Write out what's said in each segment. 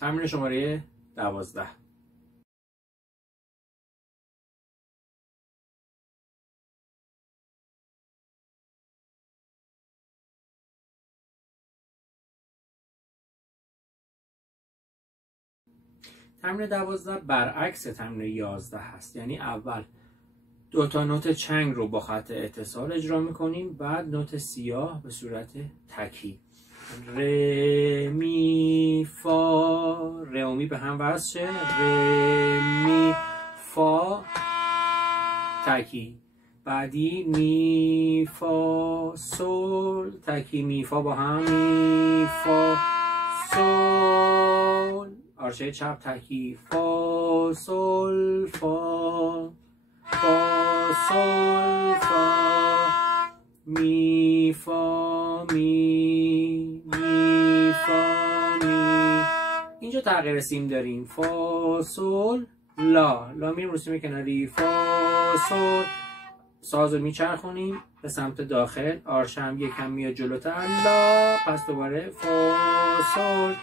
تمرین شماره 12. تمرین 12 برعکس تمرین 11 هست، یعنی اول 2 تا نوت چنگ رو با خط اتصال اجرا میکنیم، بعد نوت سیاه به صورت تکی ر می فا، ر و می به هم وصل شه، ر می فا تکی، بعدی می فا سول تکی، می فا با هم، می فا سول، آرشه چپ تکی، فا سول فا، فا سول فا، می فا می، می فا می. اینجا تغییر سیم داریم، فا سول لا، لا میریم رو سیم کناری، فا سول، ساز رو میچرخونیم به سمت داخل، آرشه هم یکم میاد جلوتر، لا، پس دوباره فا سول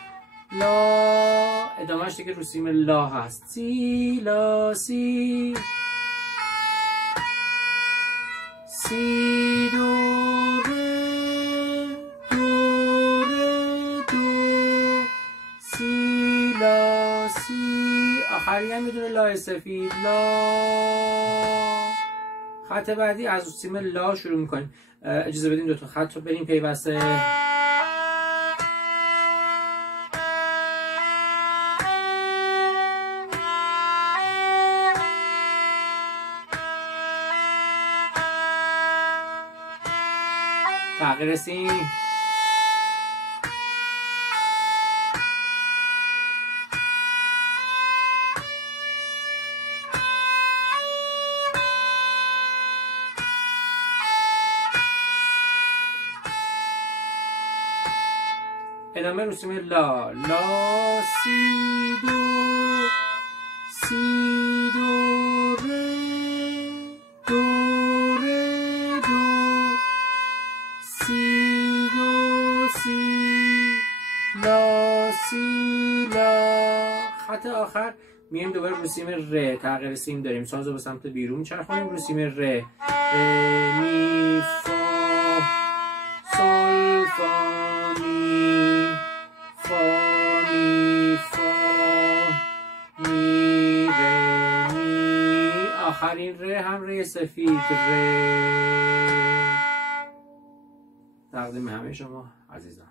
لا، ادامهش دیگه رو سیم لا هست، سی لا سی، سی دو ره دو ره دو، سی لا سی، آخری هم میدونه لا سفید لا. خط بعدی از سیم لا شروع میکنیم، اجازه بدیم 2 تا خط رو بریم پیوسته. تغییر سیم، ادامه رو سیم لا، لا سی دو، سی دو ره دو ره دو، سی دو سی لا سی لا. خط آخر میایم دوباره رو سیم ر، تغییر سیم داریم، ساز رو به سمت بیرون چرخونیم رو سیم ر، ر می فا سول فا می، فا می فا می ر می، آخرین ر هم ر سفید، ر. تقدیم همه شما عزیزان.